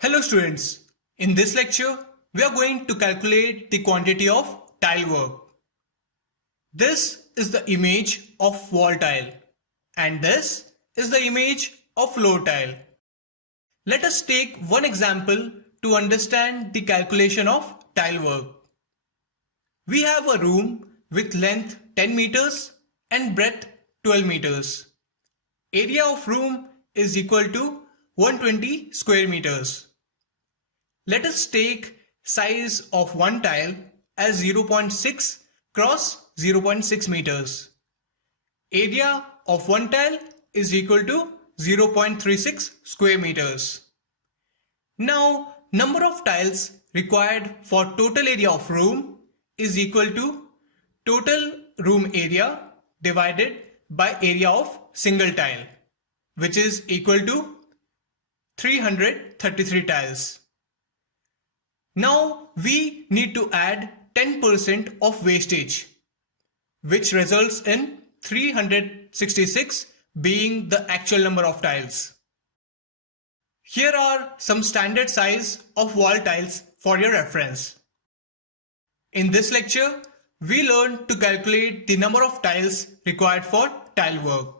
Hello students, in this lecture we are going to calculate the quantity of tile work. This is the image of wall tile and this is the image of floor tile. Let us take one example to understand the calculation of tile work. We have a room with length 10 meters and breadth 12 meters. Area of room is equal to 120 square meters. Let us take size of one tile as 0.6 cross 0.6 meters. Area of one tile is equal to 0.36 square meters. Now, number of tiles required for total area of room is equal to total room area divided by area of single tile, which is equal to 333 tiles. Now we need to add 10% of wastage, which results in 366 being the actual number of tiles. Here are some standard size of wall tiles for your reference. In this lecture, we learned to calculate the number of tiles required for tile work.